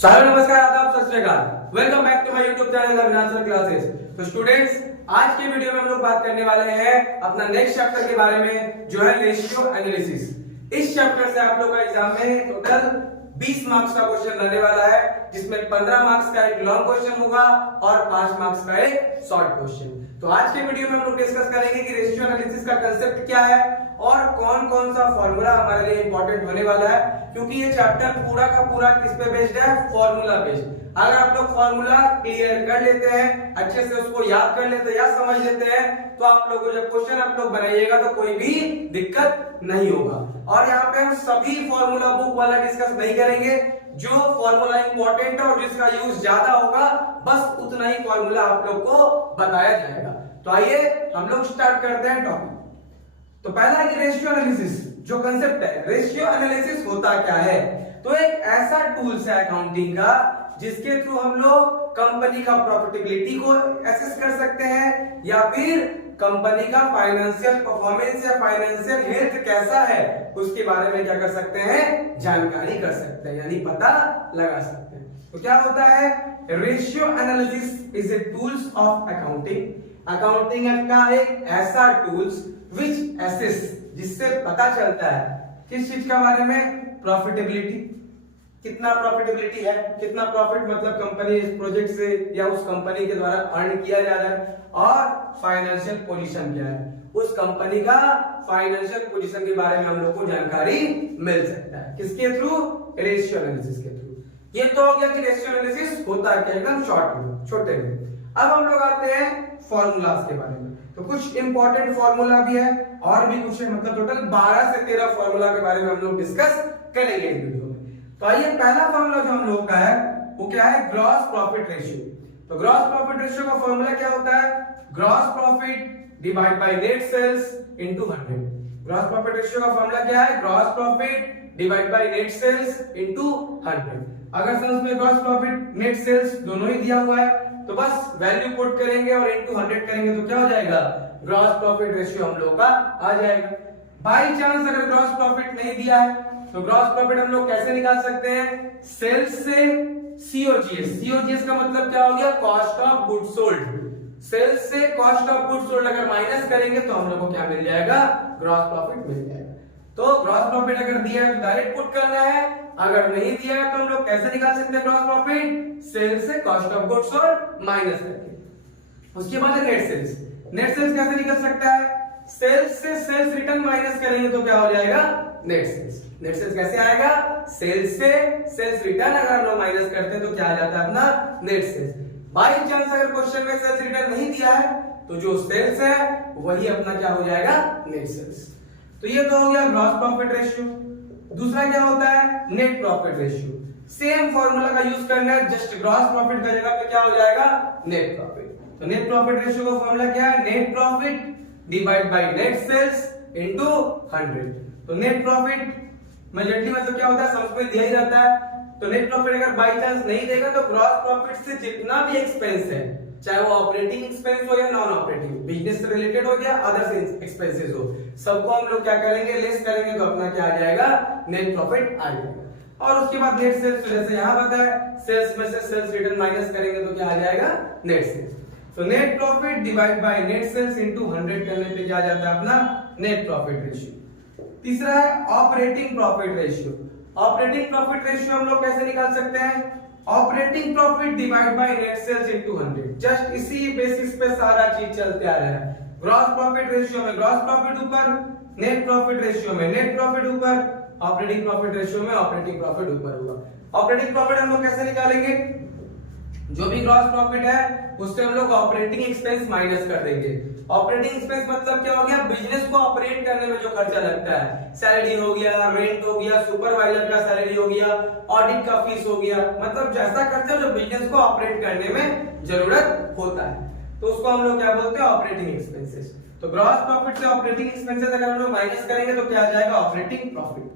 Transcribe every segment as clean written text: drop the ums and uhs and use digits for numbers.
सारे नमस्कार, आदाब, सत श्री अकाल। Welcome back to my YouTube channel Avinash sir classes. तो स्टूडेंट्स, आज के वीडियो में हम लोग बात करने वाले हैं अपना नेक्स्ट चैप्टर के बारे में, जो है रेशियो एनालिसिस। इस चैप्टर से आप लोग का एग्जाम में टोटल 20 मार्क्स का क्वेश्चन रहने वाला है, जिसमें 15 मार्क्स का एक लॉन्ग क्वेश्चन होगा और 5 मार्क्स का एक शॉर्ट क्वेश्चन। तो आज के वीडियो में हम लोग डिस्कस करेंगे कि रेशियो एनालिसिस का कांसेप्ट क्या है और कौन कौन सा फॉर्मूला हमारे लिए इंपॉर्टेंट होने वाला है, क्योंकि ये चैप्टर पूरा का पूरा किस पे बेस्ड है? Formula based. अगर आप लोग फॉर्मूला क्लियर कर लेते हैं, अच्छे से उसको याद कर लेते हैं या समझ लेते हैं, तो आप लोगों को जब क्वेश्चन आप लोग बनाइएगा तो कोई भी दिक्कत नहीं होगा। और यहाँ पे हम सभी फॉर्मूला बुक वाला डिस्कस नहीं करेंगे। जो फॉर्मूला इंपॉर्टेंट है और जिसका यूज ज्यादा होगा, बस उतना ही फॉर्मूला आप लोग को बताया जाएगा। तो आइए हम लोग स्टार्ट करते हैं टॉपिक। तो पहला है रेशियो एनालिसिस। जो कंसेप्ट है, रेशियो एनालिसिस होता क्या है? तो एक ऐसा टूल्स है अकाउंटिंग का जिसके थ्रू हम लोग कंपनी का प्रॉफिटेबिलिटी को एसेस कर सकते हैं, या फिर कंपनी का फाइनेंशियल परफॉर्मेंस या फाइनेंशियल हेल्थ कैसा है उसके बारे में क्या कर सकते हैं? जानकारी कर सकते हैं, यानी पता लगा सकते हैं। तो क्या होता है? Ratio analysis is AI tools of accounting. Accounting का एक ऐसा टूल्स विच एसेस, जिससे पता चलता है किस चीज के बारे में? प्रॉफिटेबिलिटी, कितना प्रॉफिटेबिलिटी है, कितना प्रॉफिट मतलब कंपनी इस प्रोजेक्ट से या उस कंपनी के द्वारा अर्न किया जा रहा है, और फाइनेंशियल पोजीशन क्या है, उस कंपनी का फाइनेंशियल पोजीशन के बारे में हम लोग को जानकारी मिल सकता है। किसके थ्रू? रेशियो एनालिसिस के थ्रू। ये तो हो गया कि रेशियो एनालिसिस होता है क्या, एकदम शॉर्ट में, छोटे में। अब हम लोग आते हैं फॉर्मूलाज के बारे में। तो कुछ इंपॉर्टेंट फॉर्मूला भी है और भी कुछ है, मतलब टोटल 12 से 13 फॉर्मूला के बारे में हम लोग डिस्कस करेंगे इस वीडियो में। तो आइए, पहला फॉर्मूला जो हम लोग का है वो क्या है? Gross profit ratio. तो ग्रॉस प्रॉफिट रेशियो का फॉर्मूला क्या होता है? Gross profit divide by net sales into 100। Gross profit ratio का फॉर्मूला क्या है? Gross profit divide by net sales into 100। अगर सेल्स में ग्रॉस प्रॉफिट नेट सेल्स दोनों ही दिया हुआ है, तो बस वैल्यू पुट करेंगे और इनटू 100 करेंगे तो क्या हो जाएगा? ग्रॉस प्रॉफिट रेशियो हम लोग का आ जाएगा। बाई चांस अगर ग्रॉस प्रॉफिट नहीं दिया है तो ग्रॉस प्रॉफिट हम लोग कैसे निकाल सकते हैं? सेल्स से सीओजीएस। सीओजीएस का मतलब क्या हो गया? Cost of goods sold. Sales से कॉस्ट ऑफ गुड्स सोल्ड अगर माइनस करेंगे तो हम लोग को क्या मिल जाएगा? ग्रॉस प्रॉफिट मिल जाएगा। तो ग्रॉस प्रॉफिट अगर दिया है तो डायरेक्ट पुट करना है, अगर नहीं दिया है तो हम लोग कैसे निकाल सकते हैं ग्रॉस प्रॉफिट? सेल्स से cost of goods sold minus करके। उसके बाद है नेट सेल्स। नेट सेल्स कैसे निकल सकता है? सेल्स से सेल्स रिटर्न माइनस करेंगे तो क्या हो जाएगा? Net sales. नेट सेल्स कैसे आएगा? सेल्स से सेल्स रिटर्न अगर हम लोग माइनस करते हैं तो क्या आ जाता है अपना? Net sales. बाई चांस अगर क्वेश्चन में सेल्स रिटर्न नहीं दिया है तो जो सेल्स है वही अपना क्या हो जाएगा? Net sales. तो ये तो हो गया ग्रॉस प्रॉफिट रेशियो। दूसरा क्या होता है? Net profit ratio. Same formula का यूज करना है, जस्ट ग्रॉस प्रॉफिट का जगह पे क्या हो जाएगा? Net profit. तो नेट प्रॉफिट रेशियो का फॉर्मूला क्या है? Net profit divide by net sales into 100। तो नेट प्रॉफिट मेजॉरिटी मतलब क्या होता है? समझ में दिया ही रहता है। तो नेट प्रॉफिट अगर बाय चांस नहीं देगा तो ग्रॉस प्रॉफिट से जितना भी एक्सपेंस है, चाहे वो ऑपरेटिंग एक्सपेंस हो या नॉन ऑपरेटिंग, बिजनेस से रिलेटेड हो या अदर एक्सपेंसेस हो, सबको हम लोग क्या करेंगे? लेस करेंगे तो अपना क्या आ जाएगा? नेट प्रॉफिट आ जाएगा। और उसके बाद नेट सेल्स, जैसे यहां बताया, सेल्स में से सेल्स रिटर्न माइनस करेंगे तो क्या आ जाएगा? Net sales. तो net profit divide by net sales into 100 करने पे क्या आ जाता है अपना? Net profit ratio. तीसरा है operating profit ratio. Operating profit ratio हम लोग कैसे निकाल सकते हैं? Operating profit divide by net sales into 100। Just इसी बेसिस पे सारा चीज चलते आ रहा है। ग्रॉस प्रॉफिट रेशियो में ग्रॉस प्रॉफिट ऊपर, नेट प्रॉफिट रेशियो में नेट प्रॉफिट ऊपर, ऑपरेटिंग प्रॉफिट रेशियो में ऑपरेटिंग प्रॉफिट ऊपर होगा। ऑपरेटिंग प्रॉफिट हम लोग कैसे निकालेंगे? जो भी ग्रॉस प्रॉफिट है उससे हम लोग ऑपरेटिंग एक्सपेंस माइनस कर देंगे। ऑपरेटिंग एक्सपेंस मतलब क्या हो गया? बिजनेस को ऑपरेट करने में जो खर्चा लगता है, सैलरी हो गया, रेंट हो गया, सुपरवाइजर का सैलरी हो गया, ऑडिट का फीस हो गया, मतलब जैसा खर्चा जो बिजनेस को ऑपरेट करने में जरूरत होता है, तो उसको हम लोग क्या बोलते हैं? Operating expenses. तो ग्रॉस प्रॉफिट से ऑपरेटिंग एक्सपेंसेस अगर हम लोग माइनस करेंगे तो क्या आ जाएगा? Operating profit.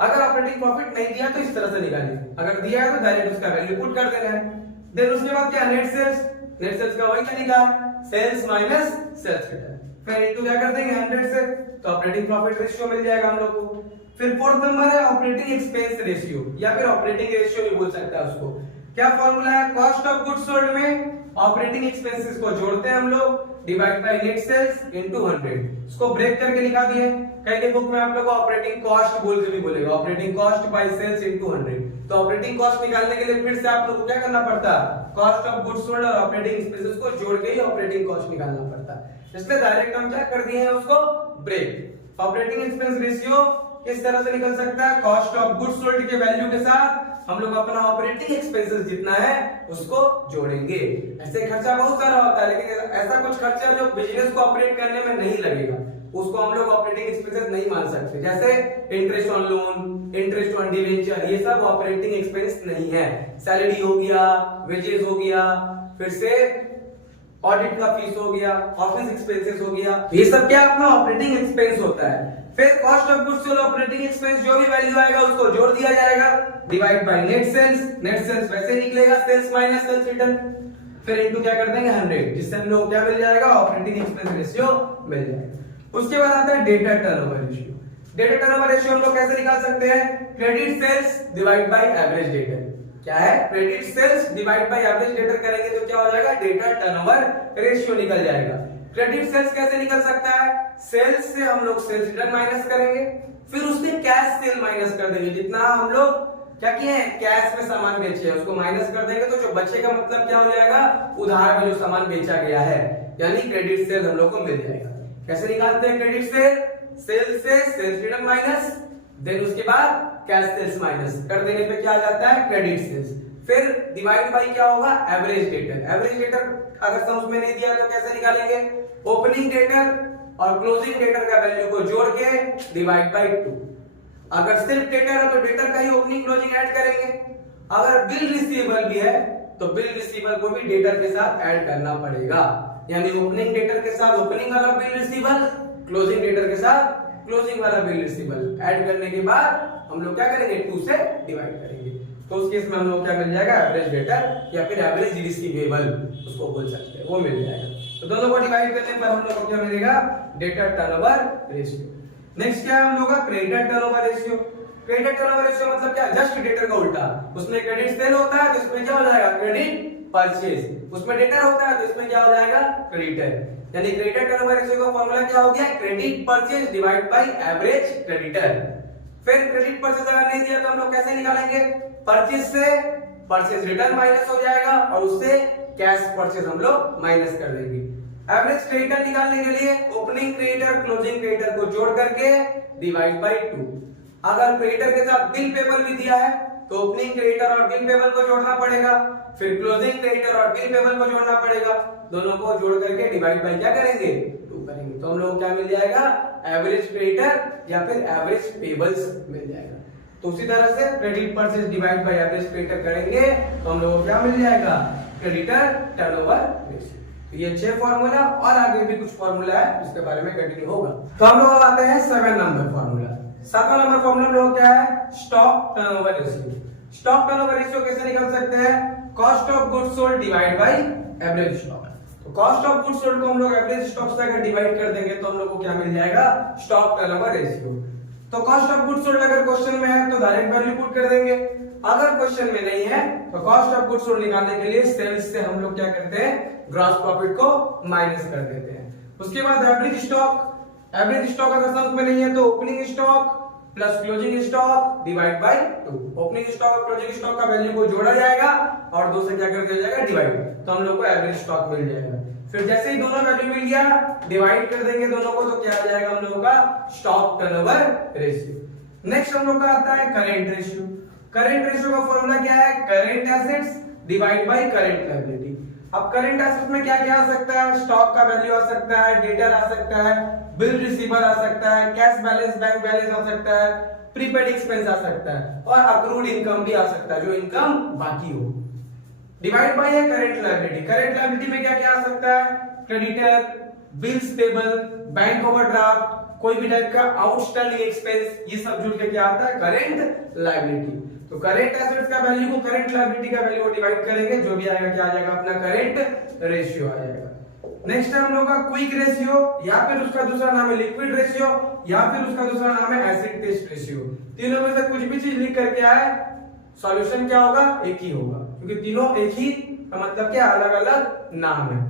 अगर ऑपरेटिंग प्रॉफिट नहीं दिया तो इस तरह से निकालिए, अगर दिया है तो डायरेक्ट उसका वैल्यू पुट कर देना है। देन उसके बाद क्या? Net sales. नेट सेल्स का वही तरीका है, सेल्स माइनस सेल्स रिटर्न, फिर इनटू क्या कर देंगे? 100 से, तो ऑपरेटिंग प्रॉफिट रेशियो मिल जाएगा हम लोग को। फिर फोर्थ नंबर है ऑपरेटिंग एक्सपेंस रेशियो या फिर ऑपरेटिंग रेशियो भी बोल सकता है उसको। क्या फॉर्मूला है, कॉस्ट ऑफ गुड्स सोल्ड में ऑपरेटिंग एक्सपेंसेस को जोड़ते हैं हम लोग, divide by net sales into 100। इसको ब्रेक करके लिखा दिए, कहीं के बुक में आप लोग को ऑपरेटिंग कॉस्ट बोल के भी बोलेगा, operating cost by sales into 100। तो ऑपरेटिंग कॉस्ट निकालने के लिए फिर से आप लोग को क्या करना पड़ता है, कॉस्ट ऑफ गुड्स सोल्ड और ऑपरेटिंग एक्सपेंसेस को जोड़ के ही ऑपरेटिंग कॉस्ट निकालना पड़ता है। इसलिए डायरेक्ट हम क्या कर दिए हैं उसको ब्रेक। ऑपरेटिंग एक्सपेंस रेशियो किस तरह से निकल सकता है, कॉस्ट ऑफ गुड्स सोल्ड के वैल्यू के साथ हम लोग अपना ऑपरेटिंग एक्सपेंसेस जितना है उसको जोड़ेंगे। ऐसे खर्चा बहुत सारा होता है, लेकिन ऐसा कुछ खर्चा जो बिजनेस को ऑपरेट करने में नहीं लगेगा उसको हम लोग ऑपरेटिंग एक्सपेंसेस नहीं मान सकते। जैसे interest on loan, interest on debenture, ये सब ऑपरेटिंग एक्सपेंस नहीं है। सैलरी हो गया, वेजेस हो गया, फिर से ऑडिट का फीस हो गया, ऑफिस एक्सपेंसेस हो गया, ये सब क्या अपना ऑपरेटिंग एक्सपेंस होता है। फिर cost of goods sold operating expense जो भी वैल्यू आएगा उसको जोड़ दिया जाएगा, divide by net sales. Net sales वैसे निकलेगा सेल्स माइनस सेल्स रिटर्न, फिर इनटू क्या कर देंगे 100, जिससे हम लोग क्या मिल जाएगा, ऑपरेटिंग एक्सपेंस रेशियो मिल जाएगा। उसके बाद आता है debtor turnover ratio. Debtor turnover ratio हम लोग कैसे निकाल सकते हैं, credit sales divide by average debtor. क्या है, credit sales divide by average debtor करेंगे तो क्या हो जाएगा, डेटा टर्नओवर रेशियो निकल जाएगा। क्रेडिट सेल्स कैसे निकल सकता है, सेल्स से हम लोग सेल्स रिटर्न माइनस करेंगे, फिर उससे कैश सेल माइनस कर देंगे। जितना हम लोग क्या किए हैं, कैश में सामान बेचे हैं उसको माइनस कर देंगे, तो जो बचेगा मतलब क्या हो जाएगा, उधार में जो सामान बेचा गया है, यानी क्रेडिट सेल हम लोग को मिल जाएगा। कैसे निकालते हैं क्रेडिट सेल, सेल से सेल्स रिटर्न माइनस, देन उसके बाद कैश सेल्स माइनस कर देने पे क्या आ जाता है, क्रेडिट सेल्स। फिर डिवाइड बाय क्या होगा, एवरेज डेटर। एवरेज डेटर अगर सम में नहीं दिया तो कैसे निकालेंगे, ओपनिंग डेटर और क्लोजिंग डेटर का वैल्यू को जोड़ के डिवाइड बाय 2। अगर सिर्फ डेटर है तो डेटर का ही ओपनिंग क्लोजिंग ऐड करेंगे। अगर बिल रिसीवेबल भी है तो बिल रिसीवेबल को भी डेटर के साथ ऐड करना पड़ेगा, यानी ओपनिंग डेटर के साथ ओपनिंग वाला बिल रिसीवेबल, क्लोजिंग डेटर के साथ क्लोजिंग वाला बिल रिसीवेबल ऐड करने के बाद हम लोग क्या करेंगे, 2 से डिवाइड करेंगे। तो उस केस में हम लोग क्या मिल जाएगा, एवरेज डेटर या फिर एवरेज रिसीवेबल उसको बोल सकते हैं, वो मिल जाएगा। तो दोनों को डिवाइड करने पर हम लोग को क्या मिलेगा, डेटा टर्नओवर रेशियो। नेक्स्ट क्या है हम लोग का, credit turnover ratio. Credit turnover ratio मतलब क्या, जस्ट डेटर का उल्टा। उसमें क्रेडिट सेल होता है तो इसमें क्या हो जाएगा, क्रेडिट परचेज। उसमें डेटर होता है तो इसमें क्या हो जाएगा, क्रेडिटर। यानी क्रेडिट टर्नओवर रेशियो का फार्मूला क्या हो गया, credit purchase divide by average creditor. फिर क्रेडिट परचेज अगर नहीं दिया तो हम लोग कैसे निकालेंगे, परचेज से परचेज रिटर्न माइनस हो जाएगा और उससे कैश परचेज हम लोग माइनस कर देंगे। एवरेज क्रेडिटर निकालने के लिए ओपनिंग क्रेडिटर क्लोजिंग क्रेडिटर को जोड़ करके डिवाइड बाय 2। अगर क्रेडिटर के साथ बिल पेबल भी दिया है तो ओपनिंग क्रेडिटर और बिल पेबल को जोड़ना पड़ेगा, फिर क्लोजिंग क्रेडिटर और बिल पेबल को जोड़ना पड़ेगा। दोनों को जोड़ करके डिवाइड बाय क्या करेंगे, 2 करेंगे। तो हम लोग क्या मिल जाएगा, एवरेज क्रेडिटर या फिर एवरेज पेबल्स मिल जाएगा। तो उसी तरह से credit purchase divide by average creditor करेंगे तो हम लोग को क्या मिल जाएगा, क्रेडिटर टर्नओवर रेशियो। तो ये 6 फार्मूला और आगे भी कुछ फार्मूला है जिसके बारे में कंटिन्यू होगा। तो हम लोग आते हैं 7 नंबर फार्मूला। 7वां नंबर फार्मूला हम लोग क्या है, stock turnover ratio. Stock turnover ratio कैसे निकल सकते हैं, cost of goods sold divide by average stock. तो कॉस्ट ऑफ गुड्स सोल्ड को हम लोग एवरेज स्टॉक से अगर डिवाइड कर देंगे तो हम लोग को क्या मिल जाएगा, स्टॉक टर्नओवर रेशियो। तो कॉस्ट ऑफ गुड्स सोल्ड अगर क्वेश्चन में है तो डायरेक्ट वैल्यू पुट कर देंगे, अगर क्वेश्चन में नहीं है तो कॉस्ट ऑफ गुड्स सोल्ड निकालने के लिए सेल्स से हम लोग क्या करते हैं, ग्रॉस प्रॉफिट को माइनस कर देते हैं। उसके बाद एवरेज स्टॉक। एवरेज स्टॉक अगर सम में नहीं है तो opening stock plus closing stock divide by 2। Opening stock और क्लोजिंग स्टॉक का वैल्यू को जोड़ा जाएगा और 2 से क्या कर दिया जाएगा, डिवाइड, तो हम लोग को एवरेज स्टॉक मिल जाएगा। फिर जैसे ही दोनों वैल्यू मिल गया डिवाइड कर देंगे दोनों को, तो क्या आ जाएगा हम लोगों का, स्टॉक टर्नओवर रेशियो। नेक्स्ट हम लोग का आता है करेंट रेशियो। करेंट रेशियो का फॉर्मूला क्या है, current assets divide by current liability. अब करेंट एसेट में क्या क्या आ सकता है, स्टॉक का वैल्यू आ सकता है, डेटर आ सकता है, बिल रिसीवर आ सकता है, कैश बैलेंस बैंक बैलेंस आ सकता है, प्रीपेड एक्सपेंस आ सकता है और अक्रूड इनकम भी आ सकता है, जो इनकम बाकी हो। डिवाइड बाय है करेंट लायबिलिटी। करेंट लायबिलिटी में क्या क्या आ सकता है, creditor, bills payable, bank overdraft, कोई भी टाइप का आउटस्टैंडिंग एक्सपेंस, ये सब जुड़ के क्या आता है, करेंट लायबिलिटी। तो करेंट एसेट्स का वैल्यू को करेंट लायबिलिटी का वैल्यू को डिवाइड करेंगे, जो भी आएगा क्या आ जाएगा, अपना करेंट रेशियो आ जाएगा। नेक्स्ट है हम लोग का क्विक रेशियो, या फिर उसका दूसरा नाम है लिक्विड रेशियो, या फिर उसका दूसरा नाम है एसिड टेस्ट रेशियो। तीनों में से कुछ भी चीज लिख करके आए, सॉल्यूशन क्या होगा, एक ही होगा, क्योंकि तीनों एक ही का मतलब क्या, अलग अलग नाम है।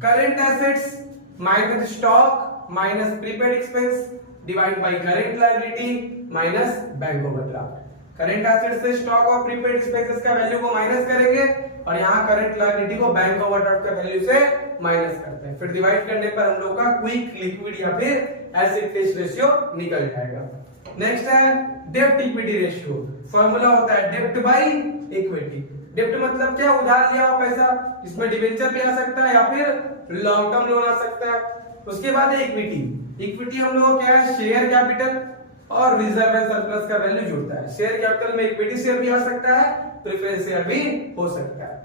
Current assets minus stock minus prepaid expense divide by current liability minus bank overdraft. Current assets से स्टॉक और प्रीपेड एक्सपेंसेस का वैल्यू को माइनस करेंगे और यहाँ करंट लायबिलिटी को बैंक ओवरड्राफ्ट का वैल्यू से माइनस करते हैं। फिर डिवाइड करने पर हम लोग का क्विक, लिक्विड या फिर एसिड टेस्ट रेशियो निकल जाएगा। नेक्स्ट है डेब्ट इक्विटी रेशियो। फॉर्मूला होता है डेब्ट बाय इक्विटी। डेब्ट मतलब क्या, उधार लिया हुआ पैसा, इसमें डिबेंचर भी आ सकता है या फिर लॉन्ग टर्म लोन आ सकता है। उसके बाद है इक्विटी। इक्विटी हम लोग क्या है, शेयर कैपिटल और रिजर्व एंड सरप्लस का वैल्यू जुड़ता है। शेयर कैपिटल में इक्विटी शेयर भी आ सकता है, प्रेफरेंस शेयर भी हो सकता है।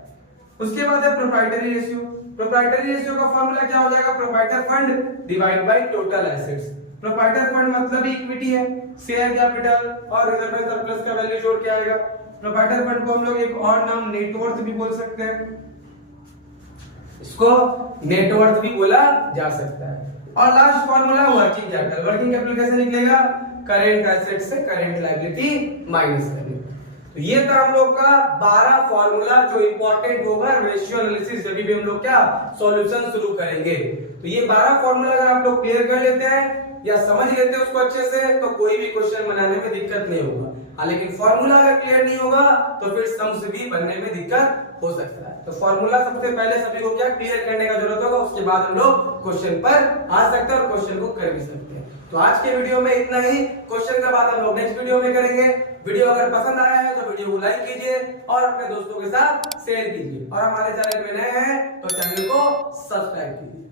उसके बाद है प्रोप्राइटरी रेशियो। प्रोप्राइटरी रेशियो का फॉर्मूला क्या हो जाएगा, proprietor fund divide by total assets. Proprietor fund मतलब इक्विटी है, शेयर कैपिटल और रिजर्व एंड सरप्लस का वैल्यू जोड़ के आएगा। प्रोप्राइटर फंड को हम लोग एक और नाम नेटवर्थ भी बोल सकते हैं, इसको नेटवर्थ भी बोला जा सकता है। और last formula working capital. Working capital कैसे निकलेगा, करंट एसेट से करंट लायबिलिटी माइनस करनी। तो ये था हम लोग का 12 फॉर्मूला जो इंपॉर्टेंट होगा रेशियो एनालिसिस जब भी हम लोग क्या सॉल्यूशन शुरू करेंगे। तो ये 12 फॉर्मूला अगर आप लोग क्लियर कर लेते हैं या समझ लेते हैं उसको अच्छे से, तो कोई भी क्वेश्चन बनाने में दिक्कत नहीं होगा। लेकिन फॉर्मूला अगर क्लियर नहीं होगा तो फिर सम्स भी बनने में दिक्कत हो सकता है। तो फॉर्मूला सबसे पहले सभी को क्या क्लियर करने का जरूरत होगा, उसके बाद हम लोग क्वेश्चन पर आ सकते हैं और क्वेश्चन को कर भी सकते हैं। तो आज के वीडियो में इतना ही। क्वेश्चन का बात हम लोग नेक्स्ट वीडियो में करेंगे। वीडियो अगर पसंद आया है तो वीडियो को लाइक कीजिए और अपने दोस्तों के साथ शेयर कीजिए, और हमारे चैनल में नए हैं तो चैनल को सब्सक्राइब कीजिए।